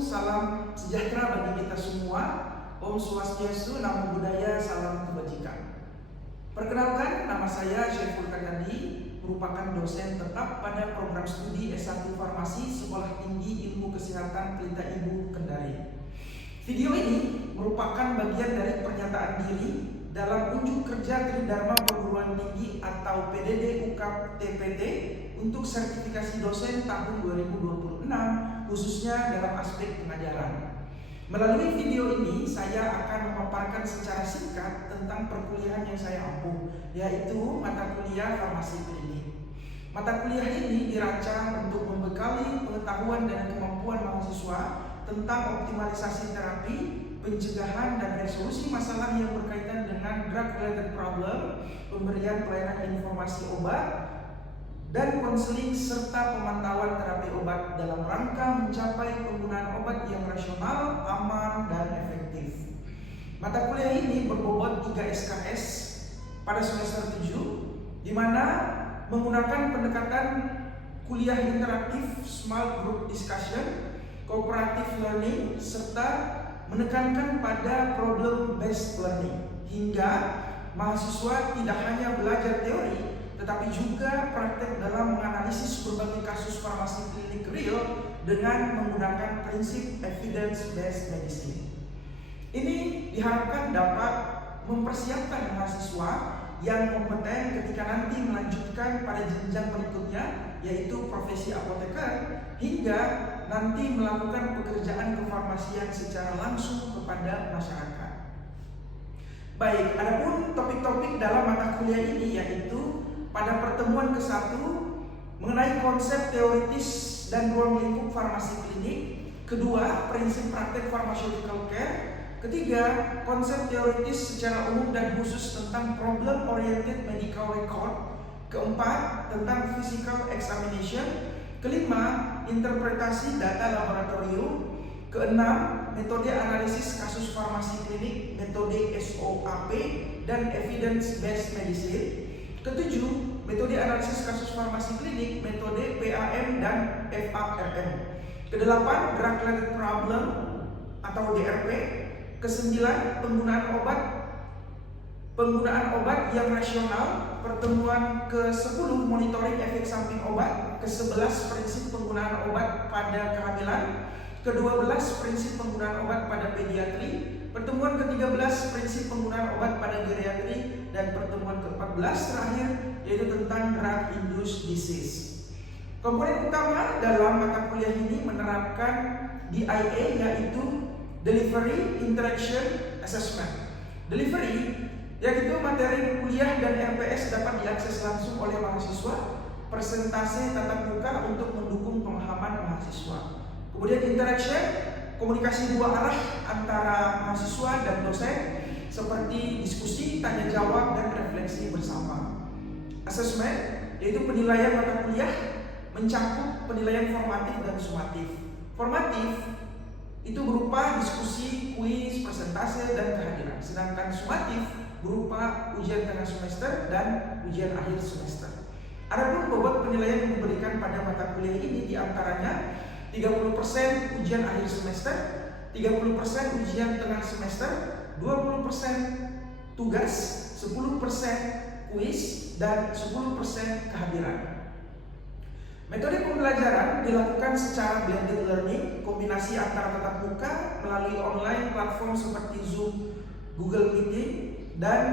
salam sejahtera bagi kita semua. Om Swastiastu, Namo Buddhaya, salam kebajikan. Perkenalkan, nama saya Syaiful Kadandi, merupakan dosen tetap pada program studi S1 Farmasi Sekolah Tinggi Ilmu Kesehatan Pelita Ibu Kendari. Video ini merupakan bagian dari pernyataan diri dalam unjuk kerja Tridharma Perguruan Tinggi atau PDD UKAP TPT untuk sertifikasi dosen tahun 2026, khususnya dalam aspek pengajaran. Melalui video ini, saya akan memaparkan secara singkat tentang perkuliahan yang saya ampuh, yaitu mata kuliah farmasi klinik. Mata kuliah ini dirancang untuk membekali pengetahuan dan kemampuan mahasiswa tentang optimalisasi terapi, pencegahan dan resolusi masalah yang berkaitan dengan drug-related problem, pemberian pelayanan informasi obat, dan konseling serta pemantauan terapi obat dalam rangka mencapai penggunaan obat yang rasional, aman, dan efektif. Mata kuliah ini berbobot 3 SKS pada semester 7, di mana menggunakan pendekatan kuliah interaktif, small group discussion, cooperative learning, serta menekankan pada problem based learning, hingga mahasiswa tidak hanya belajar teori tetapi juga praktek dalam menganalisis berbagai kasus farmasi klinik real dengan menggunakan prinsip evidence-based medicine. Ini diharapkan dapat mempersiapkan mahasiswa yang kompeten ketika nanti melanjutkan pada jenjang berikutnya, yaitu profesi apoteker, hingga nanti melakukan pekerjaan kefarmasian secara langsung kepada masyarakat. Baik, adapun topik-topik dalam mata kuliah ini yaitu pada pertemuan ke-1 mengenai konsep teoritis dan ruang lingkup farmasi klinik, kedua prinsip praktek pharmaceutical care, ketiga konsep teoritis secara umum dan khusus tentang problem oriented medical record, keempat tentang physical examination, kelima interpretasi data laboratorium, keenam metode analisis kasus farmasi klinik, metode SOAP dan evidence based medicine, ketujuh, metode analisis kasus farmasi klinik, metode PAM dan FARM. Kedelapan, drug-related problem atau DRP. Kesembilan, penggunaan obat yang rasional. Pertemuan ke-10, monitoring efek samping obat. Ke-11, prinsip penggunaan obat pada kehamilan. Ke-12, prinsip penggunaan obat pada pediatri. Pertemuan ke-13, prinsip penggunaan obat pada geriatri. Dan pertemuan ke-14 terakhir yaitu tentang drug induced disease. Komponen utama dalam mata kuliah ini menerapkan DIA, yaitu Delivery Interaction Assessment. Delivery yaitu materi kuliah dan RPS dapat diakses langsung oleh mahasiswa, persentase tatap muka untuk mendukung pemahaman mahasiswa. Kemudian interaction, komunikasi dua arah antara mahasiswa dan dosen, seperti diskusi, tanya jawab, dan refleksi bersama. Assessment yaitu penilaian mata kuliah, mencakup penilaian formatif dan sumatif. Formatif itu berupa diskusi, kuis, presentase, dan kehadiran. Sedangkan sumatif berupa ujian tengah semester dan ujian akhir semester. Adapun bobot penilaian yang diberikan pada mata kuliah ini diantaranya 30% ujian akhir semester, 30% ujian tengah semester, 20% tugas, 10% kuis, dan 10% kehadiran. Metode pembelajaran dilakukan secara blended learning, kombinasi antara tatap muka melalui online platform seperti Zoom, Google Meeting, dan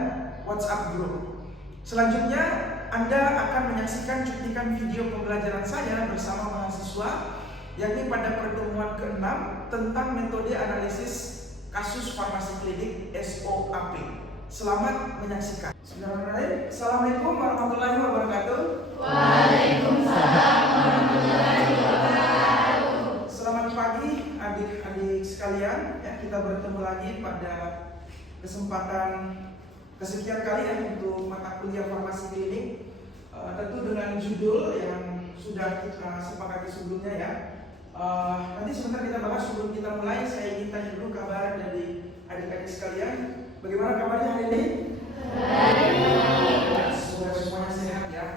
WhatsApp Group. Selanjutnya, Anda akan menyaksikan cuplikan video pembelajaran saya bersama mahasiswa, yakni pada pertemuan ke-6 tentang metode analisis kasus farmasi klinik SOAP. Selamat menyaksikan. Bismillahirrahmanirrahim. Assalamualaikum warahmatullahi wabarakatuh. Waalaikumsalam warahmatullahi wabarakatuh. Selamat pagi adik-adik sekalian. Ya, kita bertemu lagi pada kesempatan kesekian kali ya untuk mata kuliah farmasi klinik. Tentu dengan judul yang sudah kita sepakati sebelumnya ya. Nanti sebentar kita bahas. Sebelum kita mulai, saya ingin tanya dulu kabar dari adik-adik sekalian. Bagaimana kabarnya hari ini? Baik. Semoga semuanya sehat ya.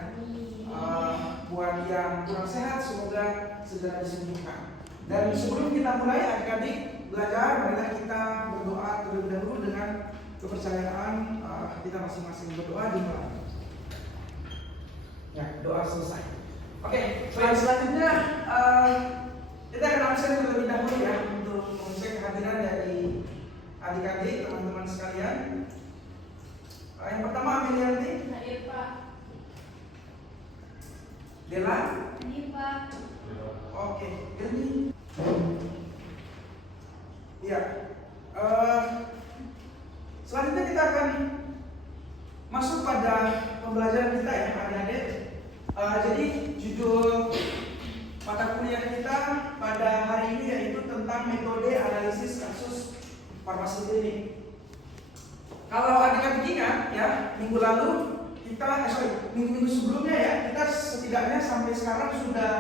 Buat yang kurang sehat, semoga segera disembuhkan. Dan sebelum kita mulai adik-adik belajar, marilah kita berdoa terlebih dahulu dengan kepercayaan kita masing-masing. Berdoa dimulai. Ya, doa selesai. Oke, selanjutnya kita akan absen terlebih dahulu ya untuk mengecek kehadiran dari adik-adik, teman-teman sekalian. Yang pertama Amelianti. Hadir Pak. Dela. Hadir Pak. Oke, ini. Ya. Selanjutnya kita akan masuk pada pembelajaran kita ya adik-adik. Jadi judul mata kuliah kita pada hari ini yaitu tentang metode analisis kasus farmasi klinik. Kalau adik-adik ingat ya, minggu lalu kita, minggu-minggu sebelumnya ya, kita setidaknya sampai sekarang sudah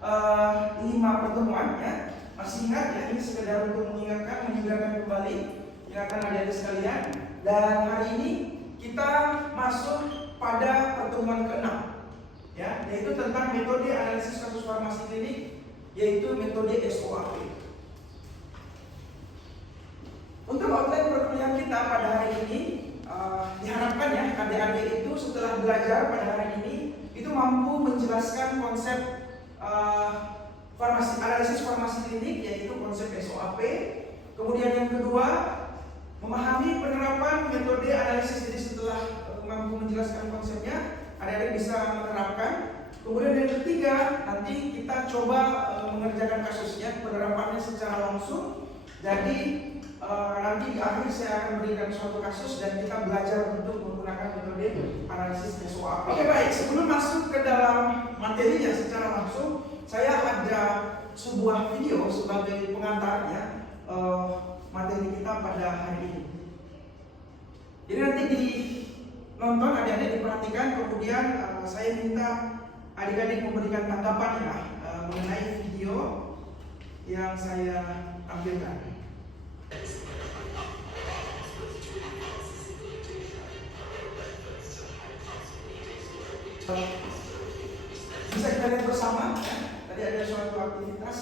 5 pertemuan ya. Masih ingat ya, ini sekedar untuk mengingatkan kembali ingatan adik-adik sekalian. Dan hari ini kita masuk pada pertemuan ke-6 ya, yaitu tentang metode analisis kasus farmasi klinik, yaitu metode SOAP. Untuk outline perkuliahan kita pada hari ini, diharapkan ya adik-adik itu setelah belajar pada hari ini itu mampu menjelaskan konsep analisis farmasi klinik, yaitu konsep SOAP. Kemudian yang kedua, memahami penerapan metode analisis. Jadi setelah mampu menjelaskan konsepnya, adik-adik bisa menerapkan. Kemudian yang ketiga, nanti kita coba mengerjakan kasusnya, penerapannya secara langsung. Jadi nanti di akhir saya akan berikan suatu kasus dan kita belajar untuk menggunakan metode analisis SOAP. Oke baik, sebelum masuk ke dalam materinya secara langsung, saya ada sebuah video sebagai pengantarnya materi kita pada hari ini. Jadi nanti nonton adik-adik diperhatikan, kemudian saya minta adik-adik memberikan tanggapan ya mengenai video yang saya tampilkan. Bisa kita lihat bersama ya. Tadi ada suatu aktivitas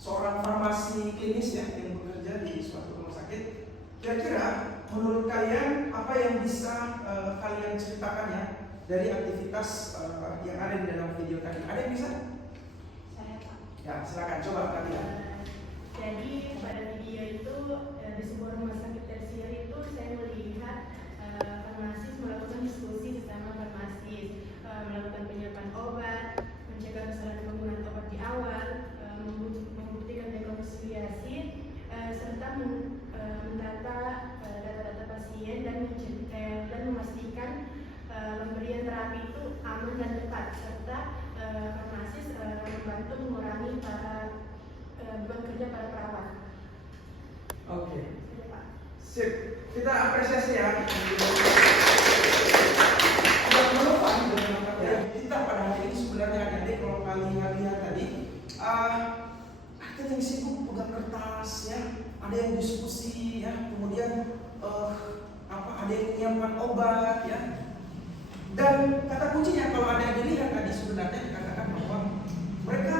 seorang farmasi klinis ya yang bekerja di suatu rumah sakit. Kira-kira menurut kalian apa yang bisa kalian ceritakan ya dari aktivitas yang ada di dalam video tadi? Ada yang bisa? Saya Pak. Ya, silakan coba kalian. Jadi pada video itu di sebuah rumah sakit tersier itu saya melihat farmasis melakukan diskusi sesama farmasis, melakukan penyiapan obat, mencegah kesalahan penggunaan obat di awal, membuktikan rekonsiliasi, serta mendata data-data pasien dan memastikan pemberian terapi itu aman dan tepat, serta farmasis membantu mengurangi beban kerja para perawat. Oke. Sudah, Pak. Sip. Kita apresiasi ya. Sudah relevan dengan materi kita pada hari ini sebenarnya adik-adik. Kalau kalian lihat tadi, ada yang sibuk pegang kertas ya, ada yang diskusi ya, kemudian ada yang menyiapkan obat ya. Dan kata kuncinya kalau ada yang dilihat tadi sebenarnya dikatakan bahwa mereka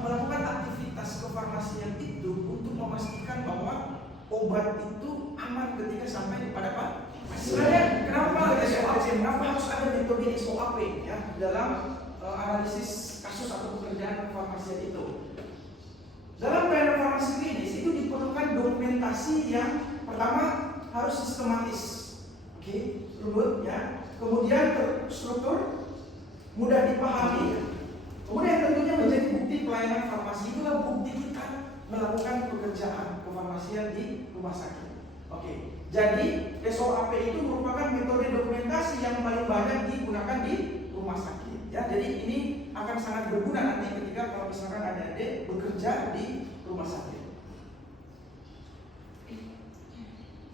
melakukan aktivitas kefarmasian itu untuk memastikan bahwa obat itu aman ketika sampai pada Pak. Sebenarnya kenapa harus ada metode SOAP ya dalam analisis kasus atau pekerjaan kefarmasian itu? Dalam pelayanan farmasi klinis itu diperlukan dokumentasi yang pertama harus sistematis, oke, runut ya. Kemudian terstruktur, mudah dipahami. Kemudian tentunya menjadi bukti pelayanan farmasi. Itulah bukti kita melakukan pekerjaan kefarmasian di rumah sakit. Oke. Jadi SOAP itu merupakan metode dokumentasi yang paling banyak digunakan di rumah sakit. Ya, jadi ini akan sangat berguna nanti ketika kalau misalkan adik-adik bekerja di rumah sakit.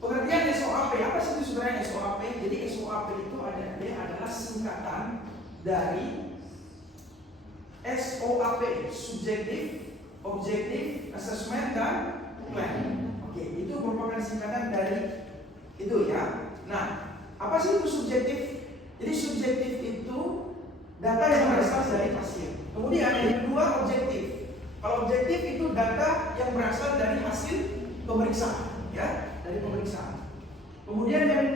Pengertian SOAP, apa sih itu sebenarnya SOAP? Jadi SOAP itu adalah singkatan dari SOAP, subjektif, objektif, assessment, dan plan. Oke, itu merupakan singkatan dari itu ya. Nah, apa sih itu subjektif? Jadi subjektif itu data yang berasal dari pasien. Kemudian yang kedua objektif data yang berasal dari hasil pemeriksaan, ya, dari pemeriksaan. Kemudian yang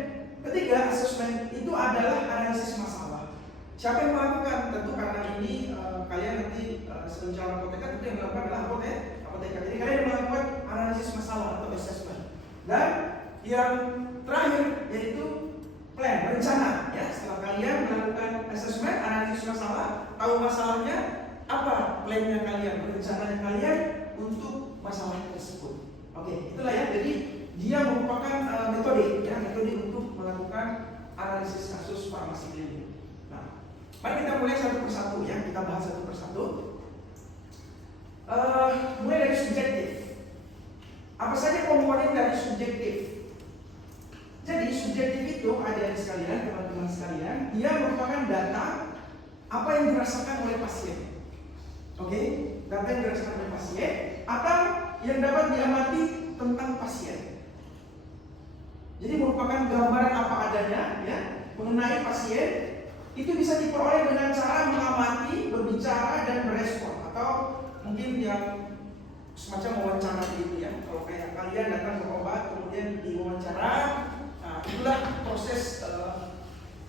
ketiga, asesmen itu adalah analisis masalah. Siapa yang melakukan? Tentu karena ini kalian nanti sebagai calon apoteker tentu yang melakukan adalah apoteker. Jadi kalian yang melakukan analisis masalah atau assessment. Dan yang terakhir yaitu plan, rencana, ya. Setelah kalian melakukan assessment, analisis masalah, tahu masalahnya, apa plannya kalian, rencananya kalian untuk masalah tersebut. Oke, itulah ya. Jadi dia merupakan metode, ya, metode untuk melakukan analisis kasus farmasi klinik. Nah, mari kita mulai satu persatu, ya. Kita bahas satu persatu. Mulai dari subjektif. Apa saja komponen dari subjektif? Jadi subjektif itu, adik-adik sekalian, teman-teman sekalian, dia merupakan data apa yang dirasakan oleh pasien. Oke, data yang dirasakan oleh pasien atau yang dapat diamati tentang pasien. Jadi merupakan gambaran apa adanya, ya, mengenai pasien. Itu bisa diperoleh dengan cara mengamati, berbicara, dan merespon, atau mungkin yang semacam wawancara gitu, ya. Kalau kayak kalian datang berobat kemudian diwawancara, nah itulah proses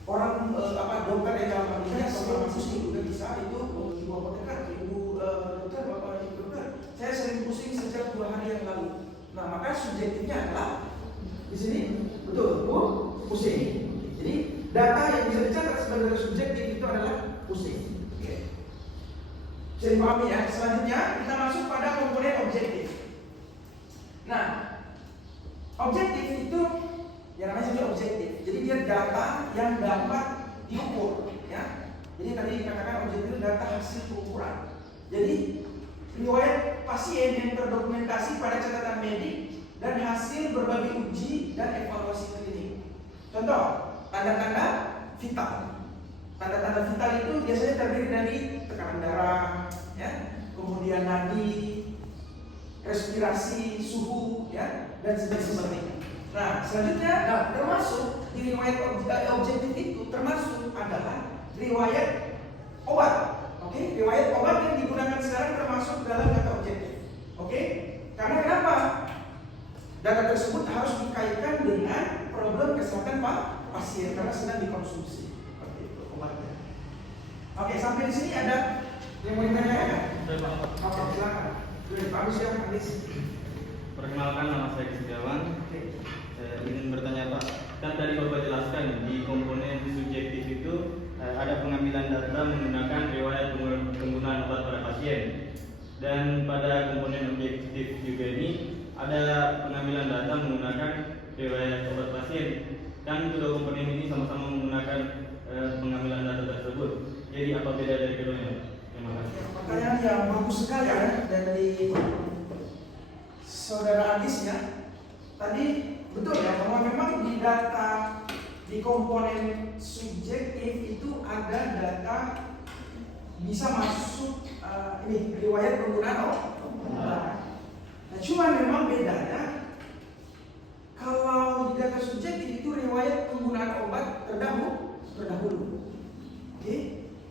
orang dokter yang dalam hal ini atau farmasi juga bisa itu ibu apoteker, ibu dokter, bapak ibu dokter, saya sering pusing sejak 2 hari yang lalu. Nah maka subjektifnya adalah di sini betul, pusing. Jadi data yang bisa dicatat sebagai subjektif itu adalah pusing. Oke. Bisa dipahami, ya. Selanjutnya kita masuk pada komponen objektif. Nah, objektif itu yang namanya juga objektif. Jadi dia data yang dapat diukur, ya. Jadi tadi dikatakan objektif itu data hasil pengukuran. Jadi riwayat pasien yang terdokumentasi pada catatan medik dan hasil berbagai uji dan evaluasi klinik. Contoh, tanda-tanda vital. Tanda-tanda vital itu biasanya terdiri dari tekanan darah, ya, kemudian nadi, respirasi, suhu, ya, dan sebagainya. Nah, selanjutnya, termasuk di riwayat objektif itu termasuk adalah riwayat obat. Oke, riwayat obat yang digunakan sekarang termasuk dalam data objektif. Oke, karena kenapa? Data tersebut harus dikaitkan dengan problem kesehatan pasien karena sedang dikonsumsi. Seperti itu obatnya. Oke, sampai di sini ada yang mau ditanyakan? Oke, silakan. Pak silakan, Andis. Perkenalkan, nama saya Setiawan. Saya ingin bertanya, Pak. Kan tadi Bapak jelaskan di komponen subjektif itu ada pengambilan data menggunakan riwayat penggunaan obat pada pasien. Dan pada komponen objektif juga ini ada pengambilan data menggunakan riwayat obat pasien. Dan kedua komponen ini sama-sama menggunakan pengambilan data tersebut. Jadi apa beda dari keduanya? Terima kasih. Pertanyaan yang bagus sekali, ya, dari saudara Andis, ya. Tadi betul, ya, bahwa memang di data di komponen subjektif itu ada data bisa masuk ini riwayat penggunaan obat. Nah, cuma memang bedanya kalau di data subjektif itu riwayat penggunaan obat terdahulu. Oke?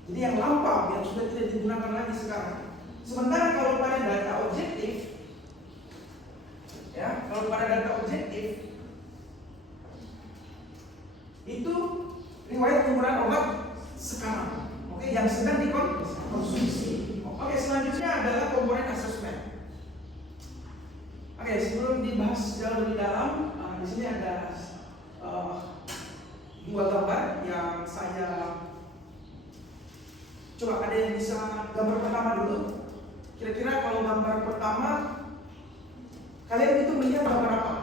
Jadi yang lampau yang sudah tidak digunakan lagi sekarang. Sementara kalau pada data objektif, ya, kalau pada data objektif itu riwayat penggunaan obat sekarang, oke, yang sedang dikonsumsi. Oke, selanjutnya adalah komponen asesmen. Oke, sebelum dibahas jauh lebih dalam, di sini ada 2 gambar yang saya coba, ada yang bisa gambar pertama dulu. Kira-kira kalau gambar pertama kalian itu melihat gambar apa?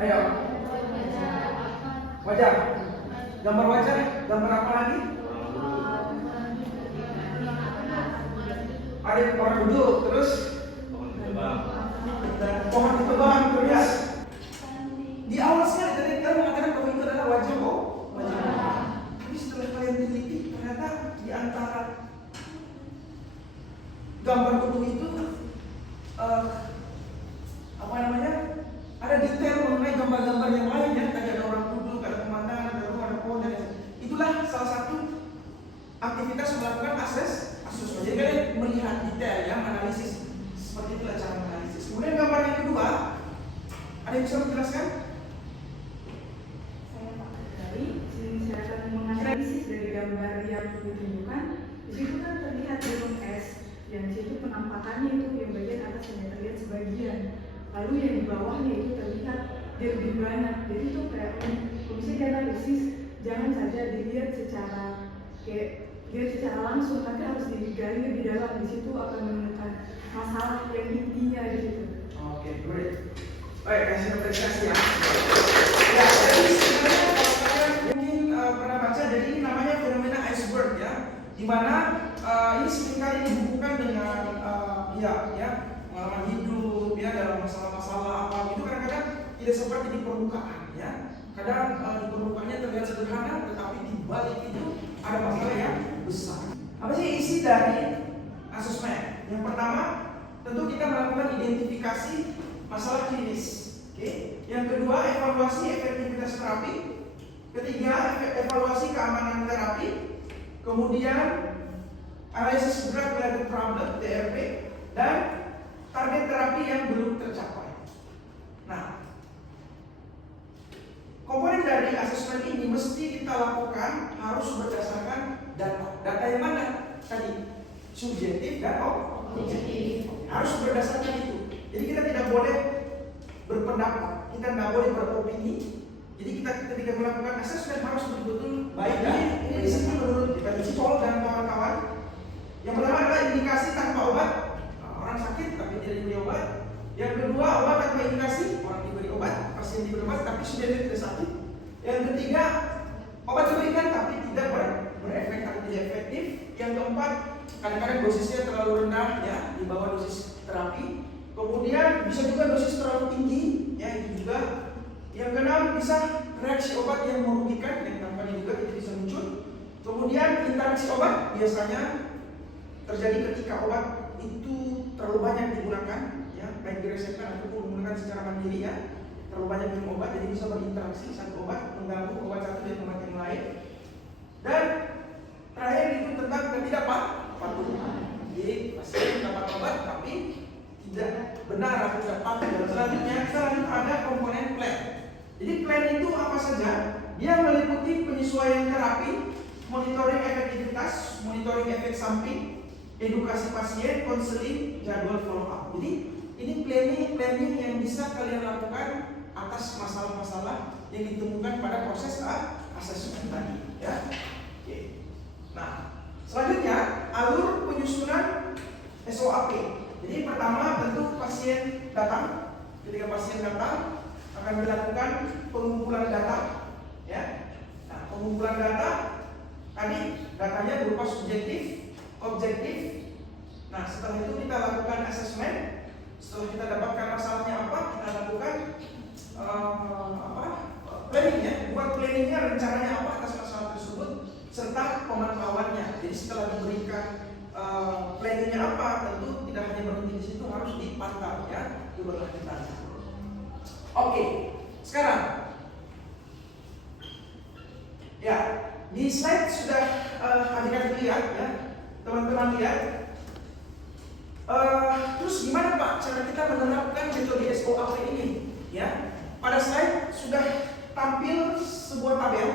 Ayo. Wajah. Gambar wajah. Gambar apa lagi? Ada orang duduk, terus pohon ditebang, terus di awal sekali tadi kalian mengatakan bahwa itu adalah wajah wajah. Tapi setelah kalian teliti, ternyata di antara gambar kutu itu ada detail mengenai gambar-gambar yang lain, ya. Tadi ada orang duduk, ada pemandangan, ada rumah, ada pohon, dan itulah salah satu aktivitas melakukan asesmen. Jadi kalian melihat detail ya, analisis. Seperti itulah cara menganalisis. Kemudian gambar yang kedua, ada yang bisa menjelaskan? Saya Pak Dari, saya akan menganalisis dari gambar yang ditunjukkan. Di situ kan terlihat gunung es, yang di situ penampakannya itu yang bagian atas hanya terlihat sebagian. Lalu yang di bawahnya itu terlihat dia lebih banyak. Jadi itu kayak komisi analisis jangan saja dilihat secara langsung, tapi harus digali lebih dalam. Di situ akan menemukan masalah yang intinya di situ. Oke, great. Baik, kasih apresiasi ya. Ya, jadi sebenarnya kalau kalian mungkin pernah baca, jadi ini namanya fenomena iceberg ya, di mana ini seringkali dihubungkan dengan pengalaman hidup ya, dalam masalah-masalah apa gitu, kadang-kadang tidak seperti di permukaan ya. Kadang di permukaannya terlihat sederhana, tetapi di balik itu ada masalah yang besar. Apa sih isi dari asesmen? Yang pertama, tentu kita melakukan identifikasi masalah klinis. Oke. Yang kedua, evaluasi efektivitas terapi. Ketiga, evaluasi keamanan terapi. Kemudian analysis drug related problem (TRP) dan target terapi yang belum tercapai. Nah, komponen dari asesmen ini mesti kita lakukan harus berdasarkan data. Data yang mana? Tadi subjektif dan objektif. Harus berdasarkan itu. Jadi kita tidak boleh berpendapat, kita nggak boleh beropini. Jadi kita ketika melakukan asesmen harus betul-betul baik. Ini di sini menurut Paul dan kawan-kawan. Yang pertama adalah indikasi tanpa obat, orang sakit tapi tidak diberi obat. Yang kedua, obat tanpa indikasi, orang diberi obat, pasien diberi obat tapi sudah tidak sakit. Yang ketiga, obat diberikan tapi tidak berefek atau tidak efektif. Yang keempat, kadang-kadang dosisnya terlalu rendah ya, di bawah dosis terapi. Kemudian bisa juga dosis terlalu tinggi ya, itu juga. Yang keenam, bisa reaksi obat yang merugikan, yang tampaknya juga itu bisa muncul. Kemudian interaksi obat biasanya terjadi ketika obat itu terlalu banyak digunakan ya, baik diresepkan ataupun menggunakan secara mandiri ya. Terlalu banyak minum obat, jadi bisa berinteraksi satu obat mengganggu obat satu dan obat yang lain. Dan terakhir itu tentang ketidakpatuhan. Jadi pasien dapat obat tapi tidak benar atau tidak patuh. Selanjutnya ada komponen plan. Jadi plan itu apa saja? Dia meliputi penyesuaian terapi, monitoring efektivitas, monitoring efek samping, edukasi pasien, konseling, jadwal follow up. Jadi ini planning yang bisa kalian lakukan atas masalah-masalah yang ditemukan pada proses asesmen tadi ya. Oke. Nah, selanjutnya alur penyusunan SOAP. Jadi pertama tentu pasien datang. Ketika pasien datang akan dilakukan pengumpulan data ya. Nah, pengumpulan data tadi datanya berupa subjektif, objektif. Nah, setelah itu kita lakukan asesmen. Setelah kita dapatkan masalahnya apa, kita lakukan planningnya, buat planningnya, rencananya apa atas masalah tersebut serta pemantauannya. Jadi setelah diberikan planningnya apa, tentu tidak hanya berhenti di situ, harus dipantau ya keberlanjutannya. Oke, sekarang ya di slide sudah adik-adik lihat ya, teman-teman lihat. Terus gimana Pak cara kita menerapkan metode SOAP ini? Ya, pada slide sudah tampil sebuah tabel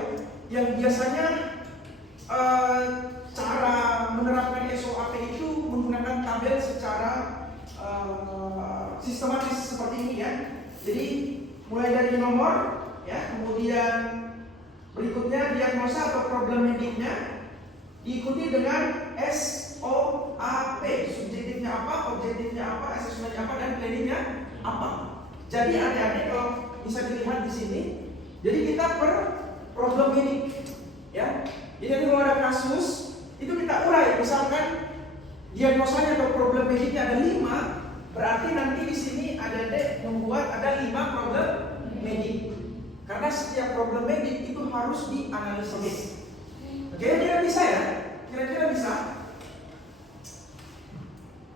yang biasanya cara menerapkan SOAP itu menggunakan tabel secara sistematis seperti ini ya. Jadi mulai dari nomor ya, kemudian berikutnya diagnosa atau problem mediknya, diikuti dengan SOAP, subjektifnya apa, objektifnya apa, asesmennya apa, dan planningnya apa. Jadi adik-adik kalau bisa dilihat di sini, jadi kita per problem medik ya. Jadi kalau ada kasus itu kita urai, misalkan diagnosanya atau problem mediknya ada 5, berarti nanti di sini adik-adik membuat ada 5 problem medik. Karena setiap problem medik itu harus dianalisis. Kira-kira bisa ya? Kira-kira bisa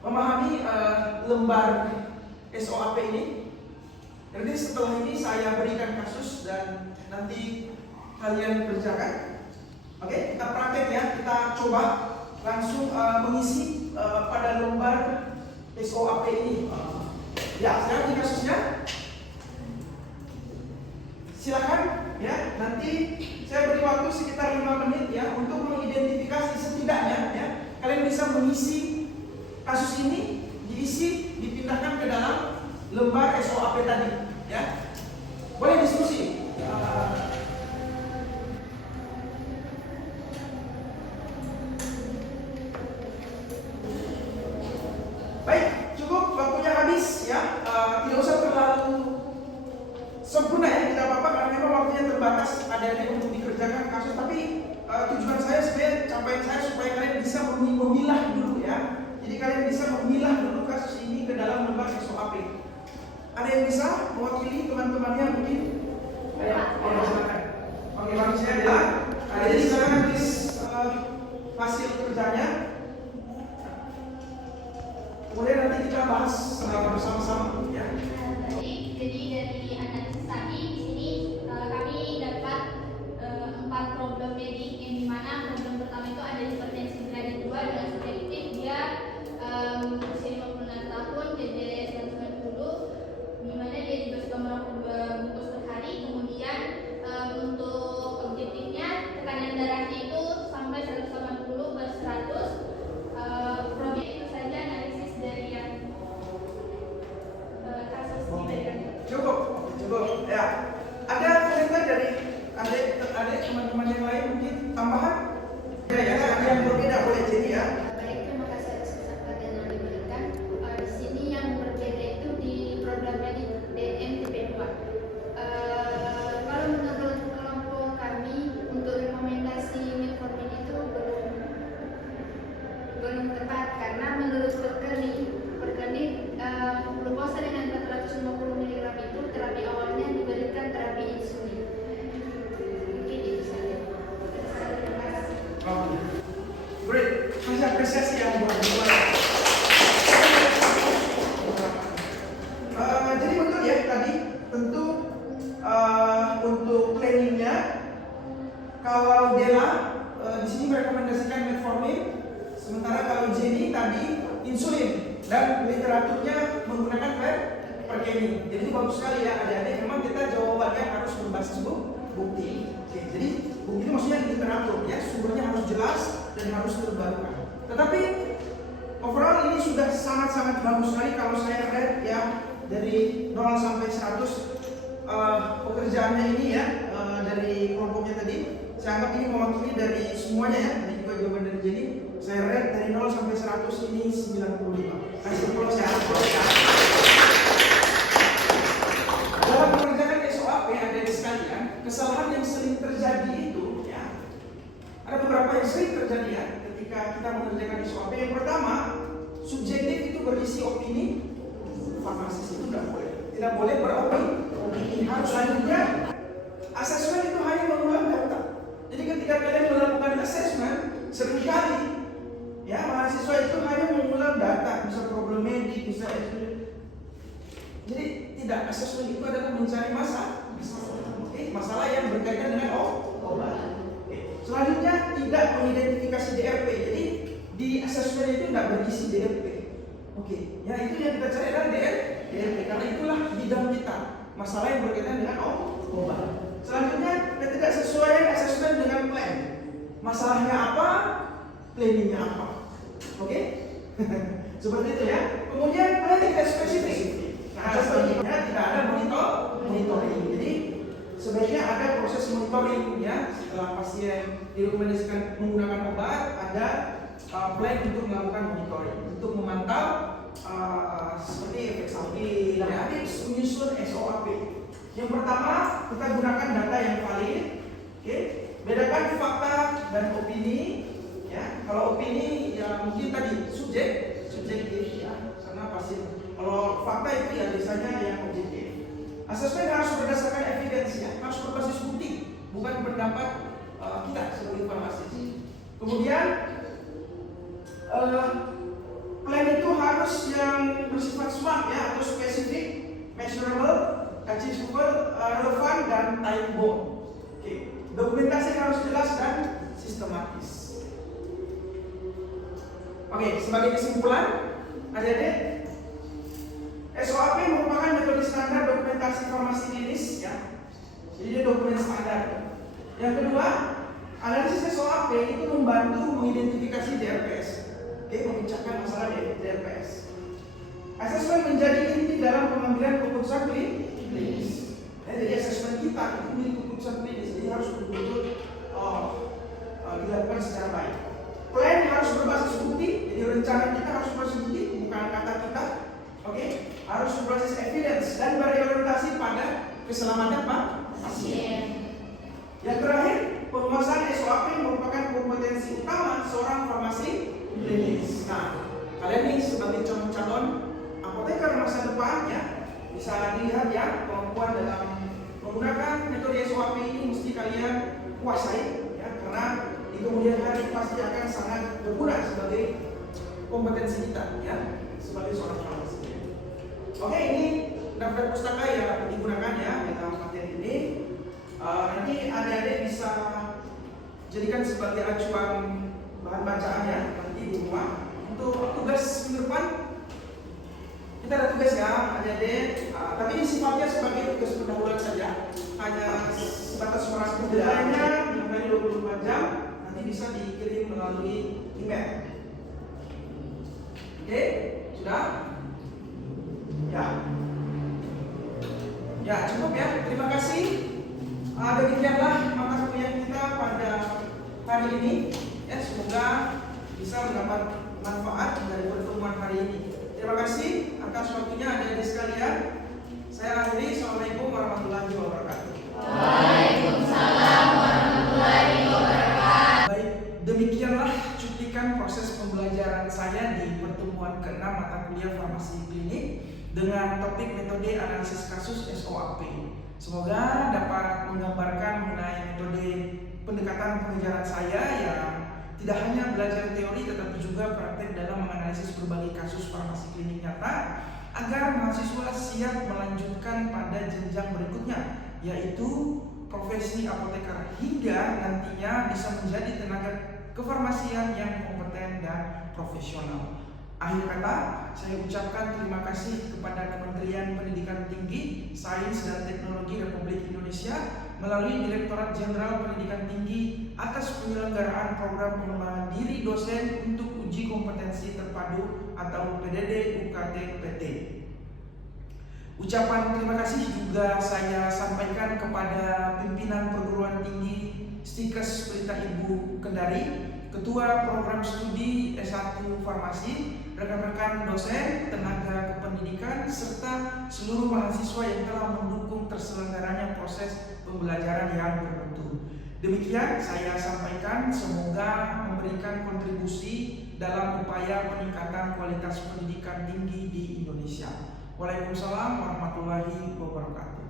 memahami lembar SOAP ini? Jadi setelah ini saya berikan kasus dan nanti kalian kerjakan. Oke, kita praktek ya, kita coba langsung mengisi pada lembar SOAP ini. Ya, sekarang di kasusnya silakan ya, nanti saya beri waktu sekitar 5 menit ya untuk mengidentifikasi setidaknya ya kalian bisa mengisi kasus ini, diisi, dipindahkan ke dalam lembar SOAP tadi ya. Boleh diskusi. Baik, cukup, waktunya habis ya. Tidak usah terlalu sempurna ya, tidak apa-apa karena memang waktunya terbatas. Ada untuk dikerjakan kasus, tapi tujuan saya sebenarnya, capaian saya supaya kalian bisa memilah dulu ya. Jadi kalian bisa memilah dulu kasus ini ke dalam lembar SOAP. Ada yang bisa mewakili teman-temannya mungkin? Ayo, silakan. Oke, bagi saya adalah jadi silakan tulis hasil kerjanya. Kemudian nanti kita bahas bersama-sama ya. Jadi dari analisis tadi di sini kami dapat 4 problem medik, yang dimana problem pertama itu ada hipertensi grade 2 dengan subjektif dia usia 56 tahun, TDS 190, dimana dia juga suka merokok 2 bungkus per hari. Kemudian untuk objektifnya tekanan darahnya itu sampai 180/100. Problem itu saja analisis dari yang kasus ini. Cukup ya. Ada komentar dari adik teman-teman yang lain mungkin tambahan? Ya, ada yang berbeda boleh jadi ya. Baik, terima kasih atas kesempatan yang diberikan. Di sini yang berbeda itu di program medik DMTP2. Kalau menurut kelompok kami untuk rekomendasi metformin itu belum tepat karena menurut Perkeni glukosa dengan 450 mg itu terapi awalnya diberikan terapi insulin. Mungkin itu saja. Terima kasih. Oke, great. Masih apresiasi yang buat. Jadi betul ya tadi tentu untuk planningnya kalau Dela di sini merekomendasikan metformin, sementara kalau Jenny tadi insulin dan literaturnya menggunakan Perkeni. Jadi bagus sekali ya adik-adik. Memang kita jawabannya harus berbasis bukti. Oke, jadi bukti itu maksudnya literatur ya, sumbernya harus jelas dan harus terbarukan. Tetapi overall ini sudah sangat-sangat bagus sekali kalau saya lihat ya dari 0 sampai 100 pekerjaannya ini ya dari kelompoknya tadi. Saya anggap ini mewakili dari semuanya ya, ini juga jawaban dari Jenny. Saya rate dari 0 sampai 100 ini 95. Kasih aplaus ya. Dalam mengerjakan SOAP adik sekalian, kesalahan yang sering terjadi itu ya, ada beberapa yang sering terjadi ya ketika kita mengerjakan SOAP. Yang pertama, subjektif itu berisi opini, farmasis itu tidak boleh beropini. Harus selanjutnya, asesmen itu hanya mengulang data. Jadi ketika kalian melakukan asesmen, seringkali ya mahasiswa itu hanya mengulang data, bisa problem medik, bisa jadi tidak, asesmen itu adalah mencari masalah yang berkaitan dengan obat. Selanjutnya tidak mengidentifikasi DRP. Jadi di asesmen itu tidak berisi DRP. Ya itu yang kita cari adalah DRP karena itulah bidang kita, masalah yang berkaitan dengan obat. Selanjutnya ketidaksesuaian asesmen dengan plan. Masalahnya apa, planningnya apa. Seperti itu ya. Kemudian plan tidak spesifik. Nah, sebaliknya tidak ada monitoring. Jadi sebaiknya ada proses monitoring ya. Setelah pasien direkomendasikan menggunakan obat, ada plan untuk melakukan monitoring, untuk memantau seperti efek samping, ya, tips menyusun SOAP. Yang pertama, kita gunakan data yang valid. Bedakan fakta dan opini. Ya, kalau opini ya mungkin tadi subjektif ya, karena pasien. Kalau fakta itu ya biasanya yang objektif. Asesmen harus berdasarkan evidence ya, harus berbasis bukti, bukan pendapat kita sebagai farmasis. Kemudian plan itu harus yang bersifat SMART ya, atau spesifik, measurable, achievable, relevan dan time bound. Dokumentasi harus jelas dan sistematis. Oke, sebagai kesimpulan, adik-adik, SOAP merupakan metode standar dokumentasi farmasi klinis ya. Jadi dia dokumen standar. Yang kedua, analisis SOAP itu membantu mengidentifikasi DRPS. Oke, memecahkan masalah DRPS. Asesmen menjadi inti dalam pengambilan keputusan klinis. Jadi asesmen kita itu menjadi keputusan klinis. Jadi harus betul-betul dilakukan secara baik. Plan harus berbasis bukti. Jadi rencana kita harus berbasis bukti, bukan kata kita. Oke, harus berbasis evidence dan berorientasi pada keselamatan pasien. Yang terakhir, penguasaan SOAP merupakan kompetensi utama seorang farmasi klinis. Nah, kalian nih sebagai calon apoteker masa depan ya, bisa dilihat ya kemampuan dalam menggunakan metode SOAP ini mesti kalian kuasai ya, karena di kemudian hari pasti akan sangat berguna sebagai kompetensi kita ya, sebagai seorang farmasi. Oke, ini daftar pustaka yang akan digunakan ya dalam materi ini. Nanti adik-adik bisa jadikan sebagai acuan bahan bacaan ya nanti di rumah. Untuk tugas minggu depan kita ada tugas ya adik-adik, tapi ini sifatnya sebagai tugas pendahuluan saja, hanya sebatas merangkum nilainya yang dari 24 jam nanti bisa dikirim melalui email. Oke, sudah? Ya cukup ya. Terima kasih. Demikianlah mata kuliah kita pada hari ini. Ya, semoga bisa mendapat manfaat dari pertemuan hari ini. Terima kasih atas waktunya adik-adik sekalian. Saya akhiri. Assalamualaikum warahmatullahi wabarakatuh. Waalaikumsalam warahmatullahi wabarakatuh. Baik, demikianlah cuplikan proses pembelajaran saya di pertemuan ke-6 mata kuliah farmasi klinik dengan topik metode analisis kasus SOAP. Semoga dapat menggambarkan mengenai metode pendekatan pengejaran saya yang tidak hanya belajar teori tetapi juga praktek dalam menganalisis berbagai kasus farmasi klinik nyata agar mahasiswa siap melanjutkan pada jenjang berikutnya, yaitu profesi apoteker hingga nantinya bisa menjadi tenaga kefarmasian yang kompeten dan profesional. Akhir kata, saya ucapkan terima kasih kepada Kementerian Pendidikan Tinggi, Sains dan Teknologi Republik Indonesia melalui Direktorat Jenderal Pendidikan Tinggi atas penyelenggaraan program pengembangan diri dosen untuk uji kompetensi terpadu atau PDD UKT PT. Ucapan terima kasih juga saya sampaikan kepada pimpinan perguruan tinggi Stikes Pelita Ibu Kendari, Ketua Program Studi S1 Farmasi, rekan-rekan dosen, tenaga kependidikan, serta seluruh mahasiswa yang telah mendukung terselenggaranya proses pembelajaran yang bermutu. Demikian saya sampaikan, semoga memberikan kontribusi dalam upaya peningkatan kualitas pendidikan tinggi di Indonesia. Waalaikumsalam warahmatullahi wabarakatuh.